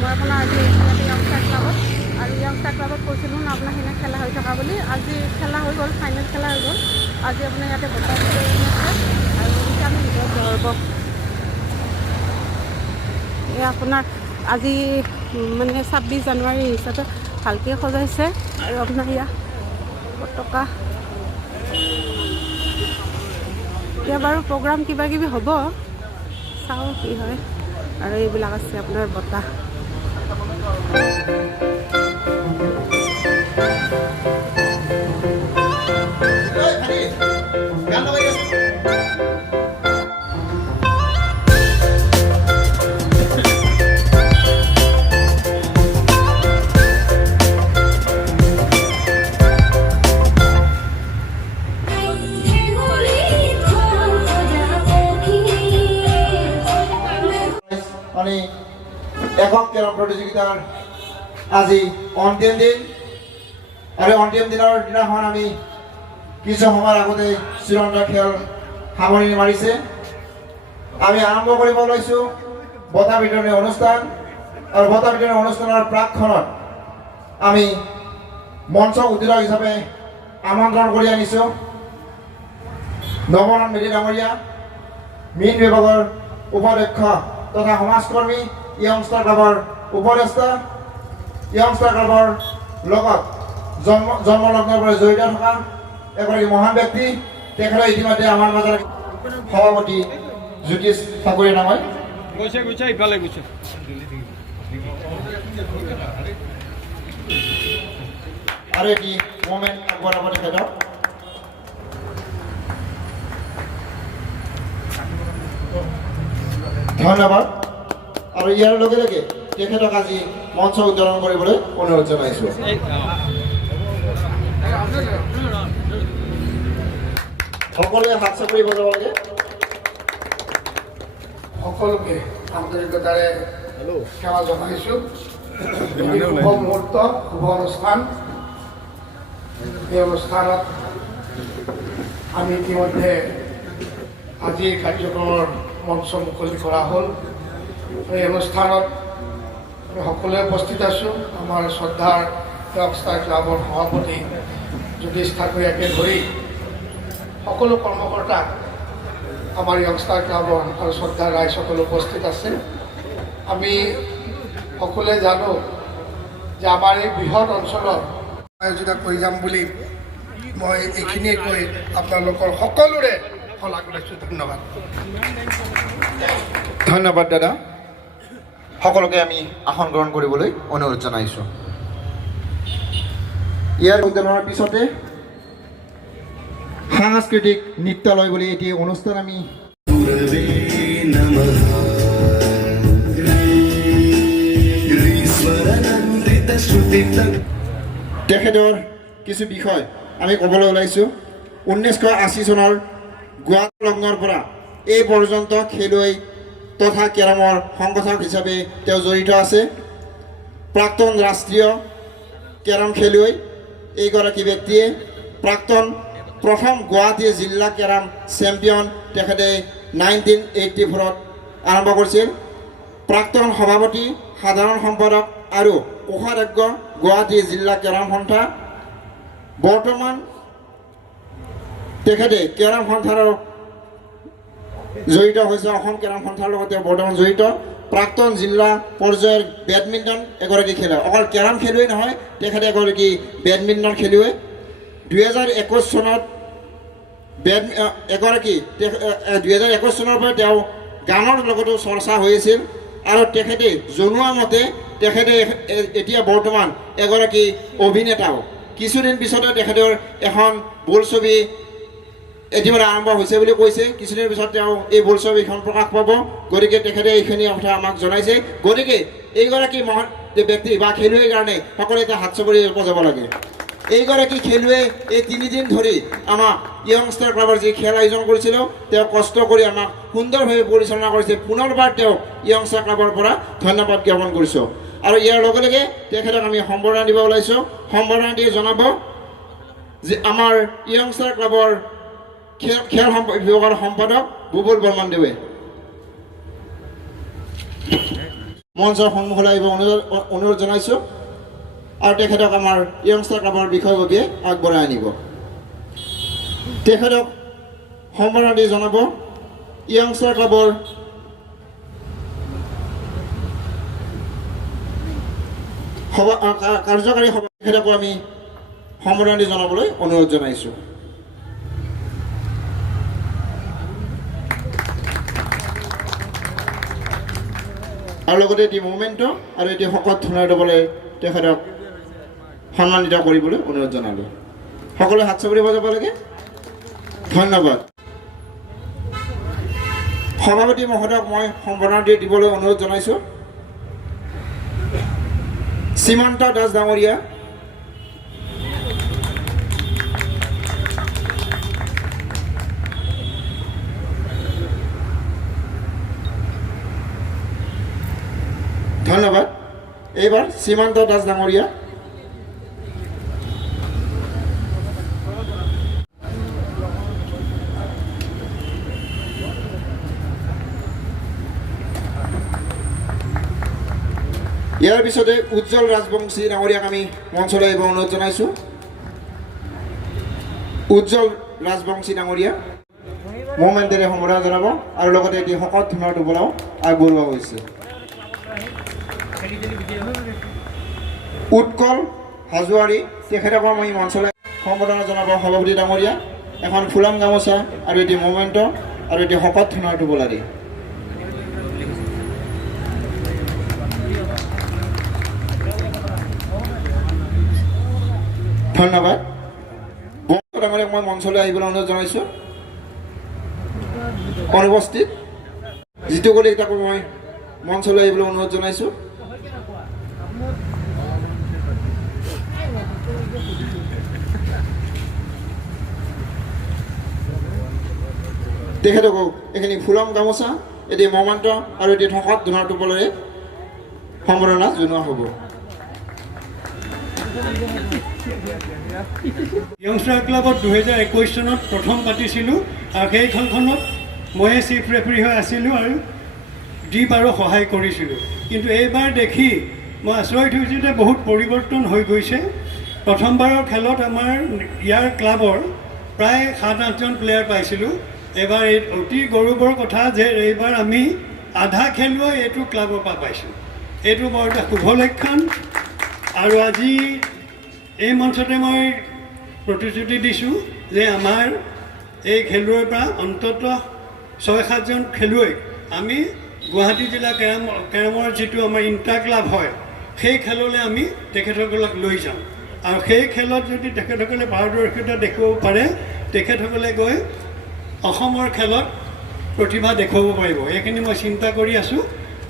মই আপোনাৰ আজি ইয়াতে য়ংষ্টাৰ ক্লাবত আৰু য়ংষ্টাৰ ক্লাবত কৈছিলোঁ ন আপোনাৰ সেইদিনা খেলা হৈ থকা বুলি। আজি খেলা হৈ গ'ল, ফাইনেল খেলা হৈ গ'ল। আজি আপোনাৰ ইয়াতে বঁটা বিতৰণ আছে আৰু এতিয়া আমি ভিতৰত যাব। এয়া আপোনাৰ আজি মানে 26 জানুৱাৰী হিচাপে ভালকৈ সজাইছে আৰু আপোনাৰ ইয়াত পতাকা এতিয়া বাৰু প্ৰগ্ৰাম কিবা কিবি হ'ব, চাওঁ কি হয়। আৰু এইবিলাক আছে আপোনাৰ বঁটা। একক কেৰম প্ৰতিযোগিতাৰ আজি অন্তিম দিন আৰু অন্তিম দিনৰ দিনাখন আমি কিছু সময়ৰ আগতে চূড়ান্ত খেল সামৰণি মাৰিছে। আমি আৰম্ভ কৰিব লৈছোঁ বঁটা বিতৰণী অনুষ্ঠান আৰু বঁটা বিতৰণী অনুষ্ঠানৰ প্ৰাকখনত আমি মঞ্চ উদ্যোগ হিচাপে আমন্ত্ৰণ কৰি আনিছোঁ নৱনাথ মেধি ডাঙৰীয়া, মীন বিভাগৰ উপাধ্যক্ষ তথা সমাজকৰ্মী, য়ংষ্টাৰ ক্লাবৰ উপদেষ্টা, য়ংষ্টাৰ ক্লাবৰ লগত জন্মলগ্নৰ পৰা জড়িত থকা এগৰাকী মহান ব্যক্তি। তেখেতৰ ইতিমধ্যে আমাৰ মাজত সভাপতি জ্যোতিষ ঠাকুৰীয়া নামৰ আৰু এটি মুভমেণ্ট আগবঢ়াব তেখেতক। ধন্যবাদ। আৰু ইয়াৰ লগে লগে তেখেতক আজি মঞ্চ উদ্বোধন কৰিবলৈ অনুৰোধ জনাইছোঁ। সকলোৱে হাত চাপৰি বজাব লাগে। সকলোকে আন্তৰিকতাৰে সেৱা জনাইছোঁ। শুভ মুহূৰ্ত, শুভ অনুষ্ঠান। এই অনুষ্ঠানত আমি ইতিমধ্যে আজিৰ কাৰ্যক্ৰমৰ মঞ্চ মুকলি কৰা হ'ল। এই অনুষ্ঠানত আমি সকলোৱে উপস্থিত আছোঁ। আমাৰ শ্ৰদ্ধাৰ য়ংষ্টাৰ ক্লাবৰ সভাপতি জ্যোতিষ ঠাকুৰীয়াকে ধৰি সকলো কৰ্মকৰ্তা আমাৰ য়ংষ্টাৰ ক্লাবৰ আৰু শ্ৰদ্ধাৰ ৰাইজ সকলো উপস্থিত আছে। আমি সকলোৱে জানো যে আমাৰ এই বৃহৎ অঞ্চলত আয়োজিত কৰি যাম বুলি মই এইখিনিয়ে কৈ আপোনালোকৰ সকলোৰে শলাগ লৈছোঁ। ধন্যবাদ। ধন্যবাদ দাদা। সকলোকে আমি আসন গ্ৰহণ কৰিবলৈ অনুৰোধ জনাইছোঁ। ইয়াৰ উদ্বোধনৰ পিছতে সাংস্কৃতিক নৃত্যালয় বুলি এটি অনুষ্ঠান আমি তেখেতৰ কিছু বিষয় আমি ক'বলৈ ওলাইছোঁ। 1980 চনৰ গুৱাহাটী লগ্নৰ পৰা এই পৰ্যন্ত খেলুৱৈ তথা কেৰমৰ সংগঠক হিচাপে তেওঁ জড়িত আছে। প্ৰাক্তন ৰাষ্ট্ৰীয় কেৰম খেলুৱৈ এইগৰাকী ব্যক্তিয়ে প্ৰাক্তন প্ৰথম গুৱাহাটী জিলা কেৰম চেম্পিয়ন তেখেতে 1984ত আৰম্ভ কৰিছিল। প্ৰাক্তন সভাপতি, সাধাৰণ সম্পাদক আৰু কোষাধ্যক্ষ গুৱাহাটী জিলা কেৰম সন্থা। বৰ্তমান তেখেতে কেৰম সন্থাৰ জড়িত হৈছে, অসম কেৰম সন্থাৰ লগত তেওঁ বৰ্তমান জড়িত। প্ৰাক্তন জিলা পৰ্যায়ৰ বেডমিণ্টন এগৰাকী খেলুৱৈ, অকল কেৰম খেলুৱৈ নহয়, তেখেতে এগৰাকী বেডমিণ্টন খেলুৱৈ। 2021 চনত 2021 চনৰ পৰা তেওঁ গানৰ লগতো চৰ্চা হৈ আছিল আৰু তেখেতে জনোৱা মতে তেখেতে এতিয়া বৰ্তমান এগৰাকী অভিনেতাও। কিছুদিন পিছতে তেখেতৰ এখন বোলছবি ইতিমধ্যে আৰম্ভ হৈছে বুলি কৈছে। কিছুদিনৰ পিছত তেওঁ এই বোলছবিখন প্ৰকাশ পাব। গতিকে তেখেতে এইখিনি কথা আমাক জনাইছে। গতিকে এইগৰাকী মহান ব্যক্তি বা খেলুৱৈৰ কাৰণে সকলোৱে এটা হাত চাপৰি বজাব লাগে। এইগৰাকী খেলুৱৈ এই 3 দিন ধৰি আমাক য়ংষ্টাৰ ক্লাবৰ যি খেল আয়োজন কৰিছিলোঁ তেওঁ কষ্ট কৰি আমাক সুন্দৰভাৱে পৰিচালনা কৰিছে। পুনৰবাৰ তেওঁক য়ংষ্টাৰ ক্লাবৰ পৰা ধন্যবাদ জ্ঞাপন কৰিছোঁ। আৰু ইয়াৰ লগে লগে তেখেতক আমি সম্বৰ্ধনা দিব ওলাইছোঁ। সম্বৰ্ধনা দিয়ে জনাব যে আমাৰ য়ংষ্টাৰ ক্লাবৰ খেল বিভাগৰ সম্পাদক বুবুল বৰ্মন দেৱে। মঞ্চৰ সন্মুখলৈ আহিব অনুৰোধ জনাইছোঁ আৰু তেখেতক আমাৰ য়ংষ্টাৰ ক্লাবৰ বিষয়ববীয়ে আগবঢ়াই আনিব। তেখেতক সম্বৰ্ধনা দি জনাব য়ংষ্টাৰ ক্লাবৰ কাৰ্যকাৰী সভা তেখেতকো আমি সম্বৰ্ধনা দি জনাবলৈ অনুৰোধ জনাইছোঁ। আৰু লগতে এটি মুভমেণ্টো আৰু এটি শকত ধুনাই ল'বলৈ তেখেতক সন্মানিত কৰিবলৈ অনুৰোধ জনালোঁ। সকলোৱে হাত চাপৰি বজাব লাগে। ধন্যবাদ। সভাপতি মহোদয়ক মই সম্বৰ্ধনা দিবলৈ অনুৰোধ জনাইছোঁ। শ্ৰীমন্ত দাস ডাঙৰীয়া, ধন্যবাদ। এইবাৰ শ্ৰীমন্ত দাস ডাঙৰীয়া। ইয়াৰ পিছতে উজ্জ্বল ৰাজবংশী ডাঙৰীয়াক আমি মঞ্চলৈ আহিব অনুৰোধ জনাইছোঁ। উজ্জ্বল ৰাজবংশী ডাঙৰীয়া মুভমেণ্টেৰে সম্বৰ্ধনা জনাব আৰু লগতে এটি শকত ধুনৰ টোপোলাও আগবঢ়োৱা হৈছে। উৎকল হাজোৱাৰী তেখেতকো আমি মঞ্চলৈ সম্বৰ্ধনা জনাব সভাপতি ডাঙৰীয়া। এখন ফুলাম গামোচা আৰু এটি মুভমেণ্টো আৰু এটি শকত ধুনৰ টোপোলা দি। ধন্যবাদ। বংশ ডাঙৰীয়াক মই মঞ্চলৈ আহিবলৈ অনুৰোধ জনাইছোঁ। অনুপস্থিত জিতু কলিতাকো মই মঞ্চলৈ আহিবলৈ অনুৰোধ জনাইছোঁ। তেখেতকো এইখিনি ফুলম গামোচা, এটি মমান্ত আৰু এটি শকত ধুনৰ টোপোলাৰে সম্বৰ্ধনা জনোৱা হ'ব। য়ংষ্টাৰ ক্লাবত 2021 চনত প্ৰথম পাতিছিলোঁ আৰু সেই খেলখনত ময়ে চিফ ৰেফাৰী হৈ আছিলোঁ আৰু দীপ আৰু সহায় কৰিছিলোঁ। কিন্তু এইবাৰ দেখি মই আচৰিত হৈছোঁ যে বহুত পৰিৱৰ্তন হৈ গৈছে। প্ৰথমবাৰৰ খেলত আমাৰ ইয়াৰ ক্লাবৰ প্ৰায় 7-8জন প্লেয়াৰ পাইছিলোঁ। এইবাৰ এই অতি গৌৰৱৰ কথা যে এইবাৰ আমি আধা খেলুৱৈ এইটো ক্লাবৰ পৰা পাইছোঁ। এইটো বৰ এটা শুভ লক্ষণ। আৰু আজি এই মঞ্চতে মই প্ৰতিশ্ৰুতি দিছোঁ যে আমাৰ এই খেলুৱৈৰ পৰা অন্ততঃ 6-7জন খেলুৱৈক আমি গুৱাহাটী জিলা কেৰমৰ যিটো আমাৰ ইণ্টাৰ ক্লাব হয় সেই খেললৈ আমি তেখেতসকলক লৈ যাম। আৰু সেই খেলত যদি তেখেতসকলে পাৰদৰ্শিতা দেখুৱাব পাৰে, তেখেতসকলে গৈ অসমৰ খেলত প্ৰতিভা দেখুৱাব পাৰিব। এইখিনি মই চিন্তা কৰি আছোঁ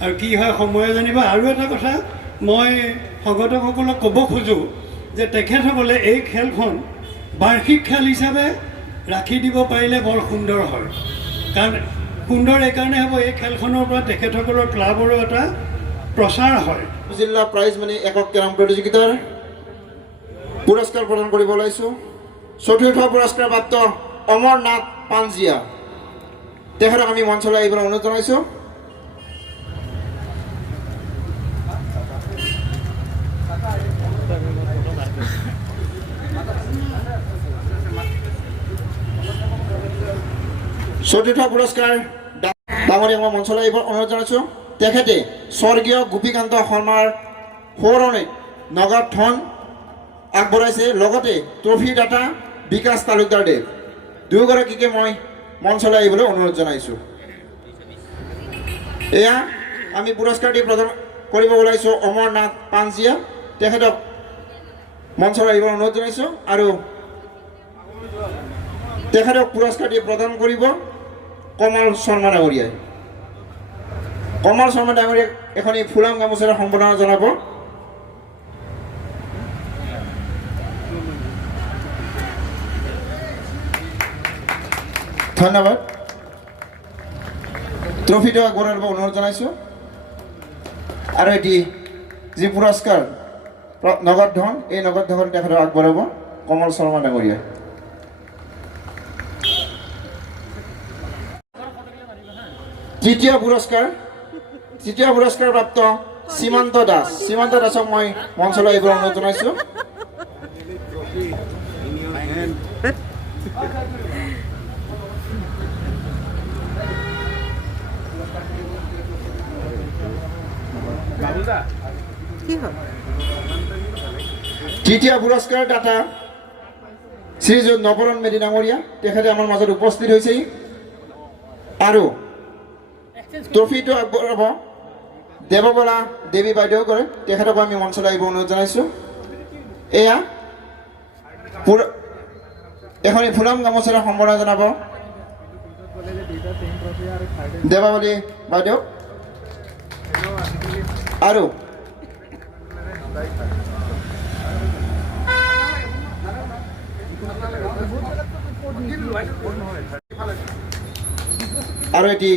আৰু কি হয় সময়ে জানিব। আৰু এটা কথা মই সংগঠকসকলক ক'ব খোজোঁ যে তেখেতসকলে এই খেলখন বাৰ্ষিক খেল হিচাপে ৰাখি দিব পাৰিলে বৰ সুন্দৰ হয়। কাৰণ সুন্দৰ এইকাৰণে হ'ব এই খেলখনৰ পৰা তেখেতসকলৰ ক্লাবৰো এটা প্ৰচাৰ হয়। জিলা প্ৰাইজ মানি একক কেৰম প্ৰতিযোগিতাৰ পুৰস্কাৰ প্ৰদান কৰিব ওলাইছোঁ। চতুৰ্থ পুৰস্কাৰ প্ৰাপ্ত অমৰনাথ পাঞ্জিয়া তেখেতক আমি মঞ্চলৈ আহিবলৈ অনুৰোধ জনাইছোঁ। চতুৰ্থ পুৰস্কাৰ ডাঙৰীয়াক মই মঞ্চলৈ আহিব অনুৰোধ জনাইছোঁ। তেখেতে স্বৰ্গীয় গোপীকান্ত শৰ্মাৰ সোঁৱৰণিত নগদ ধন আগবঢ়াইছে। লগতে ট্ৰফিদাতা বিকাশ তালুকদাৰ দেৱ দুয়োগৰাকীকে মই মঞ্চলৈ আহিবলৈ অনুৰোধ জনাইছোঁ। এয়া আমি পুৰস্কাৰটি প্ৰদান কৰিব ওলাইছোঁ অমৰনাথ পাঞ্জিয়া তেখেতক মঞ্চলৈ আহিবলৈ অনুৰোধ জনাইছোঁ। আৰু তেখেতক পুৰস্কাৰটি প্ৰদান কৰিব কমল শৰ্মা ডাঙৰীয়াই। কমল শৰ্মা ডাঙৰীয়াক এখনি ফুলাম গামোচাৰে সম্বৰ্ধনা জনাব। ধন্যবাদ। ট্ৰফিটো আগবঢ়াই দিব অনুৰোধ জনাইছোঁ। আৰু এটি যি পুৰস্কাৰ নগদ ধন, এই নগদ ধন তেখেতক আগবঢ়াব কমল শৰ্মা ডাঙৰীয়াই। তৃতীয় পুৰস্কাৰ প্ৰাপ্ত সীমান্ত দাসক মই মঞ্চলৈ এইবোৰ অনুৰোধ জনাইছোঁ। কি হ'ল তৃতীয় পুৰস্কাৰ দাতা শ্ৰীযুত নৱৰণ মেধি ডাঙৰীয়া, তেখেতে আমাৰ মাজত উপস্থিত হৈছেহি আৰু ট্ৰফিটো আগবঢ়াব দেৱবলা দেৱী বাইদেউ কৰে, তেখেতক আমি মঞ্চলৈ আহিব অনুৰোধ জনাইছোঁ। এয়া এখনি ফুলাম গামোচাৰে সম্বৰ্ধনা জনাব দেৱাৱলী বাইদেউ আৰু এটি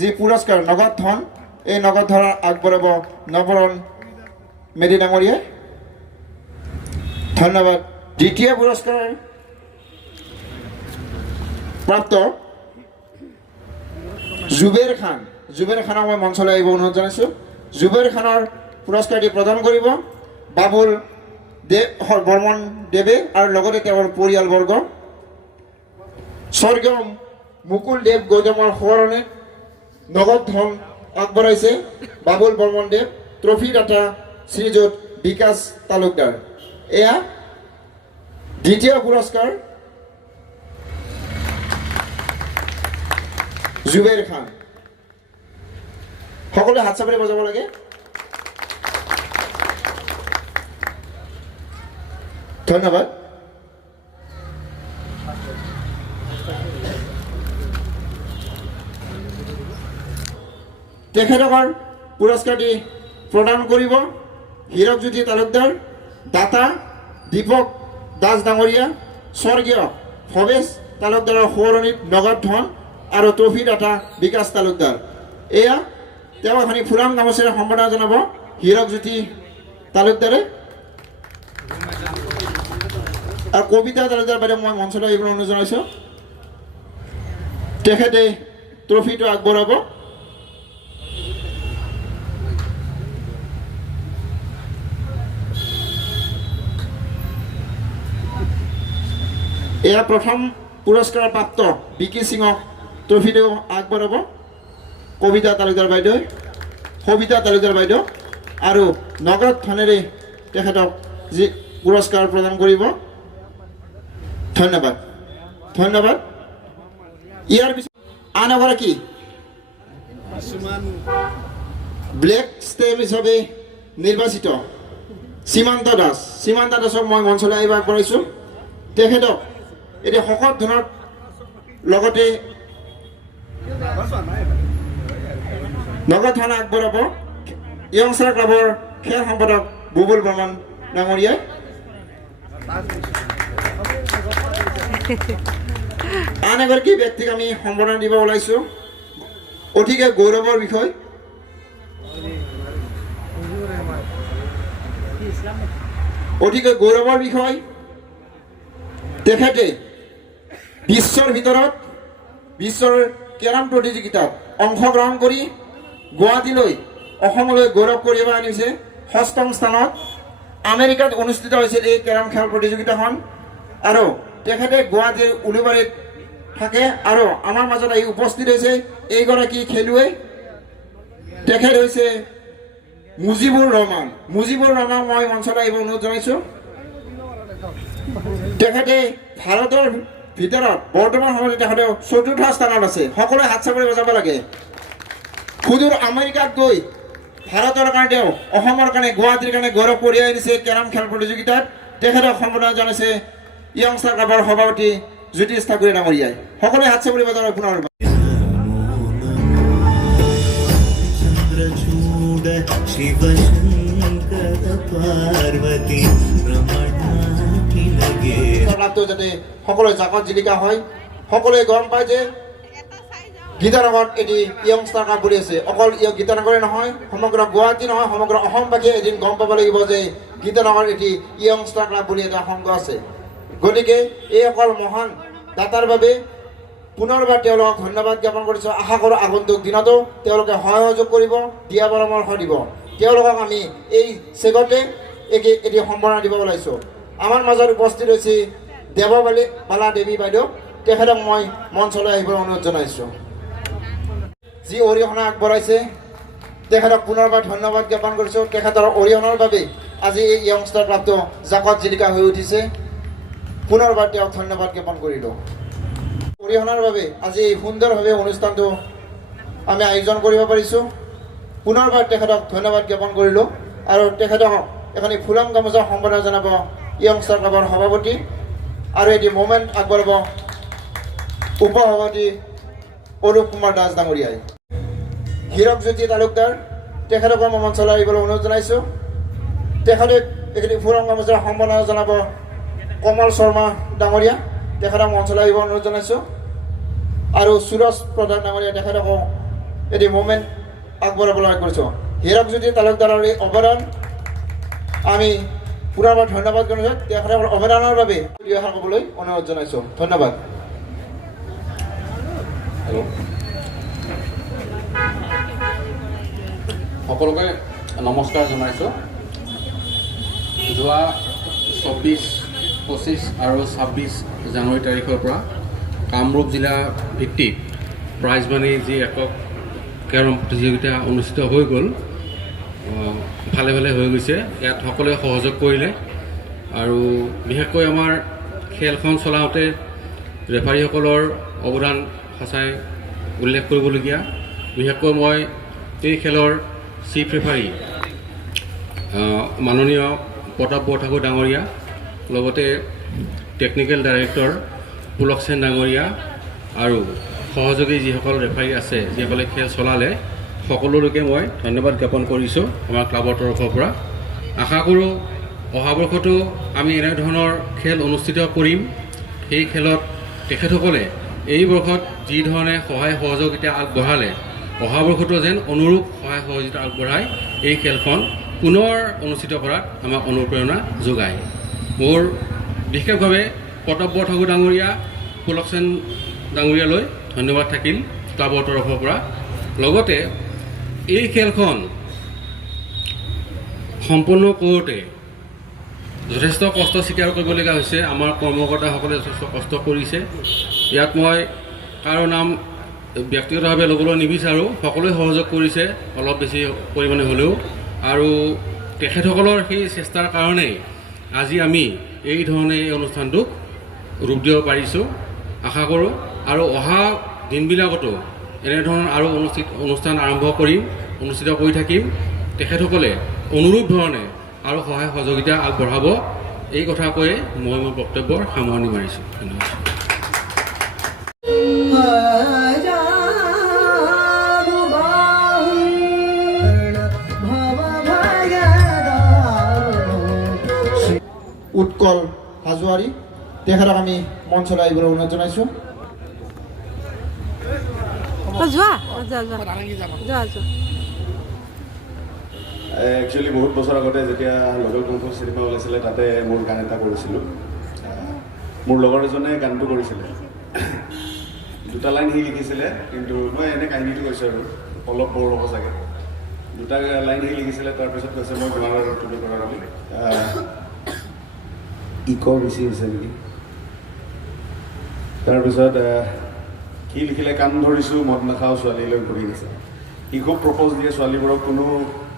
যি পুৰস্কাৰ নগদ ধন, এই নগদ ধন আগবঢ়াব নৱৰণ মেধি ডাঙৰীয়াই। ধন্যবাদ। দ্বিতীয় পুৰস্কাৰ প্ৰাপ্ত জুবেৰ খানক মই মঞ্চলৈ আহিব অনুৰোধ জনাইছোঁ। জুবেৰ খানৰ পুৰস্কাৰটি প্ৰদান কৰিব বাবুল বৰ্মন দেৱে আৰু লগতে তেওঁৰ পৰিয়ালবৰ্গ। স্বৰ্গীয় মুকুল দেৱ গৌতমৰ সোঁৱৰণে নগদ ধন আগবঢ়াইছে বাবুল বৰ্মন দেৱ, ট্ৰফি দাতা শ্ৰীযুত বিকাশ তালুকদাৰ। এয়া দ্বিতীয় পুৰস্কাৰ জুবেৰ খান। সকলোৱে হাত চাপৰি বজাব লাগে। ধন্যবাদ। তেখেতকৰ পুৰস্কাৰটি প্ৰদান কৰিব হীৰকজ্যোতি তালুকদাৰ, দাতা দীপক দাস ডাঙৰীয়া, স্বৰ্গীয় ভৱেশ তালুকদাৰৰ সোঁৱৰণিত নগদ ধন আৰু ট্ৰফি দাতা বিকাশ তালুকদাৰ। এয়া তেওঁ এখনি ফুলাম গামোচাৰে সম্বৰ্ধনা জনাব হীৰকজ্যোতি তালুকদাৰে আৰু কবিতা তালুকদাৰ বাইদেউ মই মঞ্চলৈ আহিবলৈ অনুৰোধ জনাইছোঁ। তেখেতে ট্ৰফিটো আগবঢ়াব। এয়া প্ৰথম পুৰস্কাৰ প্ৰাপ্ত বিকি সিঙক ট্ৰফিটো আগবঢ়াব কবিতা তালুকদাৰ বাইদেউ আৰু নগদ ধনেৰে তেখেতক যি পুৰস্কাৰ প্ৰদান কৰিব। ধন্যবাদ। ইয়াৰ পিছত আন এগৰাকী ব্লেক ষ্টেম হিচাপে নিৰ্বাচিত সীমান্ত দাসক মই মঞ্চলৈ আহিব আগবঢ়াইছোঁ। তেখেতক এতিয়া শকত ধনৰ লগতে নগদ ধন আগবঢ়াব য়ংষ্টাৰ ক্লাবৰ খেল সম্পাদক বুবুল বৰ্মন ডাঙৰীয়াই। আন এগৰাকী ব্যক্তিক আমি সম্বৰ্ধনা দিব ওলাইছোঁ। অতিকে গৌৰৱৰ বিষয় তেখেতে বিশ্বৰ কেৰম প্ৰতিযোগিতাত অংশগ্ৰহণ কৰি গুৱাহাটীলৈ অসমলৈ গৌৰৱ কঢ়িয়াই আনিছে। 6ম স্থানত আমেৰিকাত অনুষ্ঠিত হৈছিল এই কেৰম খেল প্ৰতিযোগিতাখন আৰু তেখেতে গুৱাহাটীৰ উলুবাৰীত থাকে আৰু আমাৰ মাজত আহি উপস্থিত হৈছে এইগৰাকী খেলুৱৈ। তেখেত হৈছে মুজিবুৰ ৰহমান মই মঞ্চলৈ আহিব অনুৰোধ জনাইছোঁ। তেখেতে ভাৰতৰ ভিতৰত বৰ্তমান সময়ত তেখেতে 4ৰ্থ স্থানত আছে। সকলোৱে হাত চাপৰি বজাব লাগে। সুদূৰ আমেৰিকাত গৈ ভাৰতৰ কাৰণে তেওঁ অসমৰ কাৰণে গুৱাহাটীৰ কাৰণে গৌৰৱ কঢ়িয়াই আনিছে কেৰম খেল প্ৰতিযোগিতাত। তেখেতক সম্বৰ্ধনা জনাইছে য়ংষ্টাৰ ক্লাবৰ সভাপতি জ্যোতিষ ঠাকুৰে ডাঙৰীয়াই। সকলোৱে হাত চাপৰি বজাব পুনৰ। যাতে সকলোৱে জাকত জিলিকা হয়। সকলোৱে গম পায় যে গীতানগৰত এটি য়ংষ্টাৰ ক্লাব বুলি আছে। অকল গীতানগৰে নহয়, সমগ্ৰ গুৱাহাটী নহয়, সমগ্ৰ অসমবাসীয়ে এদিন গম পাব লাগিব যে গীতানগৰত এটি য়ংষ্টাৰ ক্লাব বুলি এটা সংঘ আছে। গতিকে এই অকল মহান দাতাৰ বাবে পুনৰবাৰ তেওঁলোকক ধন্যবাদ জ্ঞাপন কৰিছোঁ। আশা কৰোঁ আগন্তুক দিনতো তেওঁলোকে সহায় সহযোগ কৰিব, দিয়া পৰামৰ্শ দিব। তেওঁলোকক আমি এই চেগতে এটি সম্বৰ্ধনা দিব ওলাইছোঁ। আমাৰ মাজত উপস্থিত হৈছে দেৱবালা দেৱী বাইদেউ, তেখেতক মই মঞ্চলৈ আহিবলৈ অনুৰোধ জনাইছোঁ। যি অৰিহণা আগবঢ়াইছে তেখেতক পুনৰবাৰ ধন্যবাদ জ্ঞাপন কৰিছোঁ। তেখেতৰ অৰিহণাৰ বাবে আজি এই য়ংষ্টাৰ ক্লাবটো জাকত জিলিকা হৈ উঠিছে। পুনৰবাৰ তেওঁক ধন্যবাদ জ্ঞাপন কৰিলোঁ। অৰিহণাৰ বাবে আজি এই সুন্দৰভাৱে অনুষ্ঠানটো আমি আয়োজন কৰিব পাৰিছোঁ। পুনৰবাৰ তেখেতক ধন্যবাদ জ্ঞাপন কৰিলোঁ আৰু তেখেতক এখনি ফুলাম গামোচাৰ সম্বৰ্ধনা জনাব য়ংষ্টাৰ ক্লাবৰ সভাপতি আৰু এটি মুভমেণ্ট আগবঢ়াব উপসভাপতি অৰূপ কুমাৰ দাস ডাঙৰীয়াই। হীৰকজ্যোতি তালুকদাৰ, তেখেতকো মই মঞ্চলৈ আহিবলৈ অনুৰোধ জনাইছোঁ। তেখেতে এইখিনি ফুলাম গামোচাৰ সম্বৰ্ধনা জনাব কমল শৰ্মা ডাঙৰীয়া, তেখেতক মঞ্চলৈ আহিব অনুৰোধ জনাইছোঁ। আৰু সুৰজ প্ৰধান ডাঙৰীয়া, তেখেতকো এটি মুভমেণ্ট আগবঢ়াবলৈ আগবাঢ়িছোঁ। হীৰকজ্যোতি তালুকদাৰৰ এই অৱদান আমি পুনৰবাৰ ধন্যবাদ জনাইছোঁ। তেখেতৰ অৱদানৰ বাবে দুআষাৰ ক'বলৈ অনুৰোধ জনাইছোঁ। ধন্যবাদ। সকলোকে নমস্কাৰ জনাইছোঁ। যোৱা 24, 25 আৰু 26 জানুৱাৰী তাৰিখৰ পৰা কামৰূপ জিলা ভিত্তিক প্ৰাইজমানি যি একক কেৰম প্ৰতিযোগিতা অনুষ্ঠিত হৈ গ'ল, ভালে ভালে হৈ গৈছে। ইয়াত সকলোৱে সহযোগ কৰিলে আৰু বিশেষকৈ আমাৰ খেলখন চলাওঁতে ৰেফাৰীসকলৰ অৱদান সঁচাই উল্লেখ কৰিবলগীয়া। বিশেষকৈ মই এই খেলৰ চিফ ৰেফাৰী মাননীয় প্ৰতাপ বৰঠাকুৰ ডাঙৰীয়া, লগতে টেকনিকেল ডাইৰেক্টৰ পুলক সেন ডাঙৰীয়া আৰু সহযোগী যিসকল ৰেফাৰী আছে, যিসকলে খেল চলালে, সকলোলৈকে মই ধন্যবাদ জ্ঞাপন কৰিছোঁ আমাৰ ক্লাবৰ তৰফৰ পৰা। আশা কৰোঁ অহা বৰ্ষতো আমি এনেধৰণৰ খেল অনুষ্ঠিত কৰিম। সেই খেলত তেখেতসকলে এই বৰ্ষত যি ধৰণে সহায় সহযোগিতা আগবঢ়ালে, অহা বৰ্ষতো যেন অনুৰূপ সহায় সহযোগিতা আগবঢ়াই এই খেলখন পুনৰ অনুষ্ঠিত কৰাত আমাক অনুপ্ৰেৰণা যোগায়। মোৰ বিশেষভাৱে প্ৰতাপ বৰঠাকুৰ ডাঙৰীয়া, পুলক সেন ডাঙৰীয়ালৈ ধন্যবাদ থাকিল ক্লাবৰ তৰফৰ পৰা। লগতে এই খেলখন সম্পূৰ্ণ কৰোঁতে যথেষ্ট কষ্ট স্বীকাৰ কৰিবলগীয়া হৈছে। আমাৰ কৰ্মকৰ্তাসকলে যথেষ্ট কষ্ট কৰিছে। ইয়াত মই কাৰো নাম ব্যক্তিগতভাৱে ল'বলৈ নিবিচাৰোঁ। সকলোৱে সহযোগ কৰিছে অলপ বেছি পৰিমাণে হ'লেও, আৰু তেখেতসকলৰ সেই চেষ্টাৰ কাৰণেই আজি আমি এই ধৰণে এই অনুষ্ঠানটোক ৰূপ দিব পাৰিছোঁ। আশা কৰোঁ আৰু অহা দিনবিলাকতো এনেধৰণৰ আৰু অনুষ্ঠান আৰম্ভ কৰিম, অনুষ্ঠিত কৰি থাকিম। তেখেতসকলে অনুৰূপ ধৰণে আৰু সহায় সহযোগিতা আগবঢ়াব, এই কথা কৈয়ে মই মোৰ বক্তব্যৰ সামৰণি মাৰিছোঁ। ধন্যবাদ। উৎকল হাজোৱাৰী, তেখেতক আমি মঞ্চলৈ আহিবলৈ অনুৰোধ জনাইছোঁ। একচুৱেলি বহুত বছৰ আগতে যেতিয়া লগৰ কুংফু চিনেমা ওলাইছিলে, তাতে মোৰ গান এটা কৰিছিলোঁ। মোৰ লগৰ এজনে গানটো কৰিছিলে, 2টা লাইন সি লিখিছিলে, কিন্তু মই এনে কাহিনীটো কৈছোঁ আৰু অলপ বৰ হ'ব চাগে। 2টা লাইন সি লিখিছিলে, তাৰপিছত কৈছে মই তোমাৰ তুমি কৰা বুলি। ইক' বেছি হৈছে নেকি। তাৰপিছত সি লিখিলে, কাণ ধৰিছোঁ মদ নাখাওঁ ছোৱালীলৈ ঘূৰি গৈছে। সি খুব প্ৰপ'জ দিয়ে ছোৱালীবোৰক, কোনো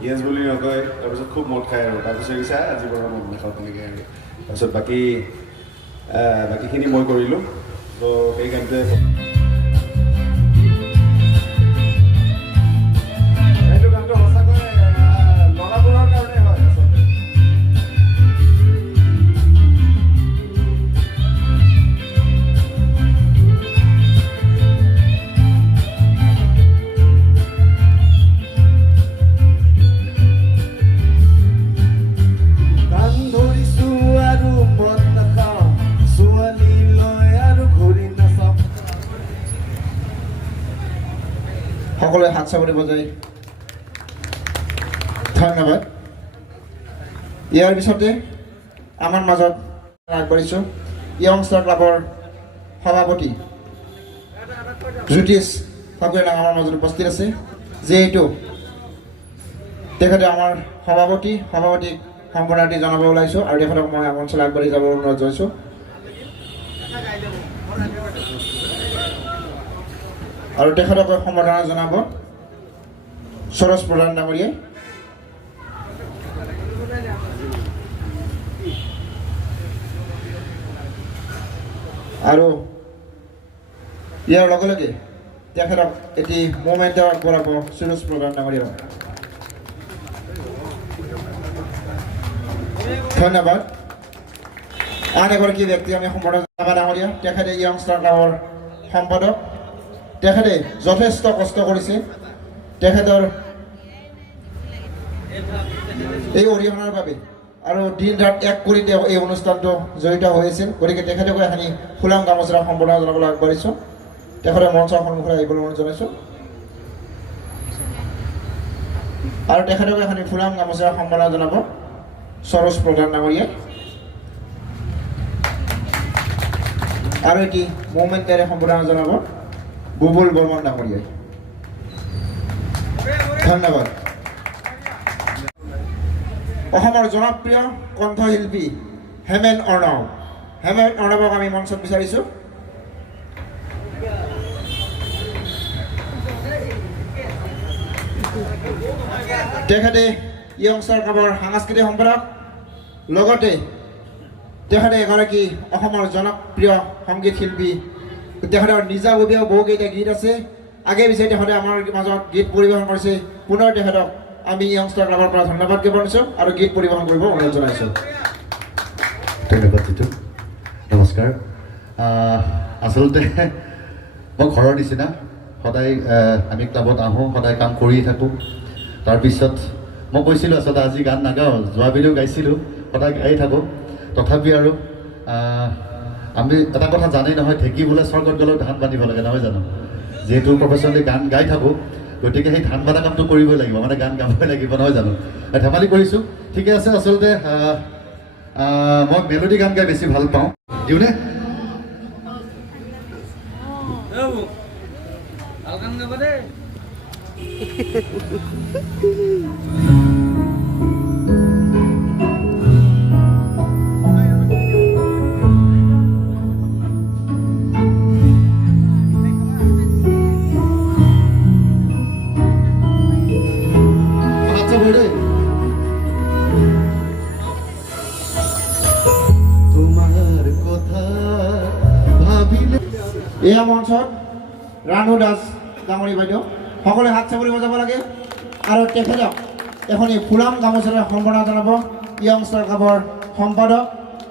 য়েছ বুলি নকয়। তাৰপিছত খুব মদ খায় আৰু তাৰপিছত কৈছে আজি বাৰু মদ নাখাওঁ তেনেকৈ আৰু। তাৰপিছত বাকীখিনি মই কৰিলোঁ। ত' সেই গানটোৱে সেইটো গানটো সঁচাকৈ ল'ৰাবোৰৰ কাৰণে হয় আচলতে। সকলোৱে হাত চাপৰি বজাই ধন্যবাদ। ইয়াৰ পিছতে আমাৰ মাজত আগবাঢ়িছোঁ য়ংষ্টাৰ ক্লাবৰ সভাপতি জ্যোতিষ ঠাকুৰে আমাৰ মাজত উপস্থিত আছে। যিহেতু তেখেতে আমাৰ সভাপতিক সম্বৰ্ধনাটি জনাব ওলাইছোঁ আৰু তেখেতক মই মঞ্চলৈ আগবাঢ়ি যাব অনুৰোধ জনাইছোঁ। আৰু তেখেতক সম্বৰ্ধনা জনাব সৰজ প্ৰধান ডাঙৰীয়াই। আৰু ইয়াৰ লগে লগে তেখেতক এটি মুভমেণ্ট কৰাব সৰজ প্ৰধান ডাঙৰীয়াই। ধন্যবাদ। আন এগৰাকী ব্যক্তি আমি সম্বৰ্ধনা জনাব ডাঙৰীয়া, তেখেতে য়ংষ্টাৰ ক্লাবৰ সম্পাদক। তেখেতে যথেষ্ট কষ্ট কৰিছে, তেখেতৰ এই অৰিহণাৰ বাবে আৰু দিন ৰাত এক কৰি তেওঁ এই অনুষ্ঠানটো জড়িত হৈ আছিল। গতিকে তেখেতকো এখানি ফুলাম গামোচাৰে সম্বৰ্ধনা জনাবলৈ আগবাঢ়িছোঁ। তেখেতে মঞ্চৰ সন্মুখলৈ আহিবলৈ অনুৰোধ জনাইছোঁ আৰু তেখেতক এখানি ফুলাম গামোচাৰে সম্বৰ্ধনা জনাব সৰজ প্ৰধান ডাঙৰীয়াই। আৰু এটি মুভমেণ্টেৰে সম্বৰ্ধনা জনাব বুবুল বৰ্মন ডাঙৰীয়াই। ধন্যবাদ। অসমৰ জনপ্ৰিয় কণ্ঠশিল্পী হেমেন অৰ্ণৱক আমি মঞ্চত বিচাৰিছোঁ। তেখেতে য়ংষ্টাৰ ক্লাবৰ সাংস্কৃতিক সম্পাদক, লগতে তেখেতে এগৰাকী অসমৰ জনপ্ৰিয় সংগীত শিল্পী। তেখেতৰ নিজাববীয়াও বহুকেইটা গীত আছে, আগে পিছে তেখেতে আমাৰ মাজত গীত পৰিৱেশন কৰিছে। পুনৰ তেখেতক আমি য়ংষ্টাৰ ক্লাবৰ পৰা ধন্যবাদ জ্ঞাপন কৰিছোঁ আৰু গীত পৰিৱেশন কৰিব অনুৰোধ জনাইছোঁ। ধন্যবাদ জিতু, নমস্কাৰ। আচলতে মই ঘৰৰ নিচিনা, সদায় আমি ক্লাবত আহোঁ, সদায় কাম কৰি থাকোঁ। তাৰপিছত মই কৈছিলোঁ আচলতে আজি গান নাগাওঁ, যোৱাবেলিও গাইছিলোঁ, সদায় গাই থাকোঁ। তথাপি আৰু আমি এটা কথা জানেই নহয়, ঢেঁকী বোলে স্বৰ্গত গ'লেও ধান বান্ধিব লাগে, নহয় জানো? যিহেতু প্ৰফেচনেলি গান গাই থাকোঁ, গতিকে সেই ধান বান্ধা কামটো কৰিবই লাগিব, মানে গান গাবই লাগিব, নহয় জানো? ধেমালি কৰিছোঁ, ঠিকে আছে। আচলতে মই মেলোডি গান গাই বেছি ভাল পাওঁ। দিওঁনে? এয়া মঞ্চত ৰাণু দাস ডাঙৰী বাইদেউ, সকলোৱে হাত চাপৰি বজাব লাগে আৰু তেখেতক এখনি ফুলাম গামোচাৰে সম্বৰ্ধনা জনাব য়ংষ্টাৰ ক্লাবৰ সম্পাদক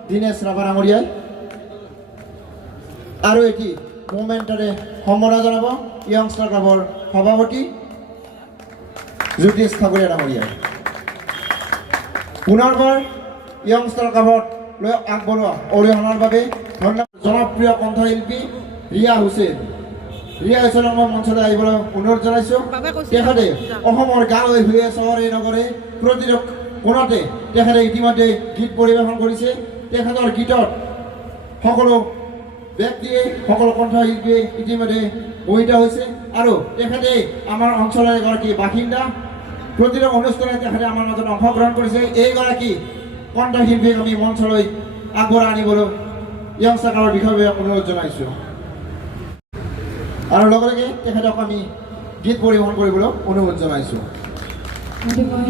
দীনেশ ৰাভা ডাঙৰীয়াই। আৰু এটি মুভমেণ্টেৰে সম্বৰ্ধনা জনাব য়ংষ্টাৰ ক্লাবৰ সভাপতি জ্যোতিষ ঠাকুৰীয়া ডাঙৰীয়াই। পুনৰবাৰ য়ংষ্টাৰ ক্লাবত লৈ আগবঢ়োৱা অৰিহণাৰ বাবে ধন্যবাদ। জনপ্ৰিয় কণ্ঠশিল্পী ৰিয়া হুছেইন মই মঞ্চলৈ আহিবলৈ অনুৰোধ জনাইছোঁ। তেখেতে অসমৰ গাঁৱে ভূঞে চহৰে নগৰে প্ৰতিটো কোণতে তেখেতে ইতিমধ্যে গীত পৰিৱেশন কৰিছে। তেখেতৰ গীতত সকলো ব্যক্তিয়ে, সকলো কণ্ঠশিল্পীয়ে ইতিমধ্যে মোহিত হৈছে আৰু তেখেতে আমাৰ অঞ্চলৰ এগৰাকী বাসিন্দা। প্ৰতিটো অনুষ্ঠানে তেখেতে আমাৰ মাজত অংশগ্ৰহণ কৰিছে। এইগৰাকী কণ্ঠশিল্পীক আমি মঞ্চলৈ আগবঢ়াই আনিবলৈ য়ংষ্টাৰ ক্লাবৰ বিষয়ে অনুৰোধ জনাইছোঁ আৰু লগে লগে তেখেতক আমি গীত পৰিৱেশন কৰিবলৈ অনুৰোধ জনাইছোঁ। মই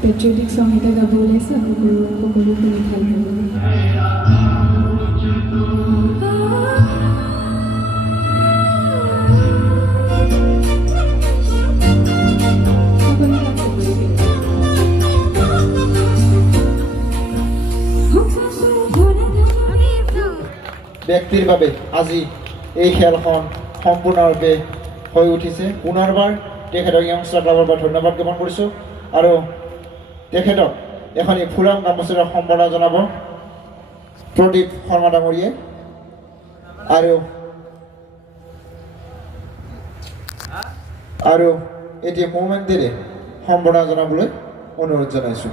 পেট্ৰিয়টিক সং এটা গাব ওলাইছোঁ, সকলো শুনি ভাল ব্যক্তিৰ বাবে আজি এই খেলখন সম্পূৰ্ণৰূপে হৈ উঠিছে। পুনৰবাৰ তেখেতক য়ংষ্টাৰ ক্লাবৰ পৰা ধন্যবাদ জ্ঞাপন কৰিছোঁ আৰু তেখেতক এখনি ফুলাম গামোচাৰে সম্বৰ্ধনা জনাব প্ৰদীপ শৰ্মা ডাঙৰীয়াই আৰু এটি মুভমেণ্টেৰে সম্বৰ্ধনা জনাবলৈ অনুৰোধ জনাইছোঁ।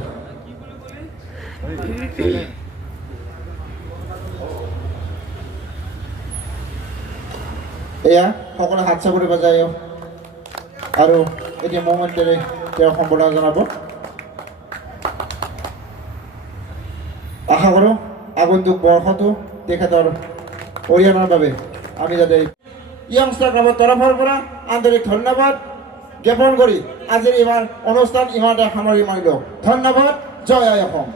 এয়া সকলো হাত চাপৰি বজাই আৰু এতিয়া মমেণ্টেৰে তেওঁ সম্বৰ্ধনা জনাব। আশা কৰোঁ আগন্তুক বৰ্ষতো তেখেতৰ অৰিহণাৰ বাবে আমি যাতে য়ংষ্টাৰ ক্লাবৰ তৰফৰ পৰা আন্তৰিক ধন্যবাদ জ্ঞাপন কৰি আজিৰ এইবাৰ অনুষ্ঠান ইমানতে সামৰি মাৰিলোঁ। ধন্যবাদ। জয় আই অসম।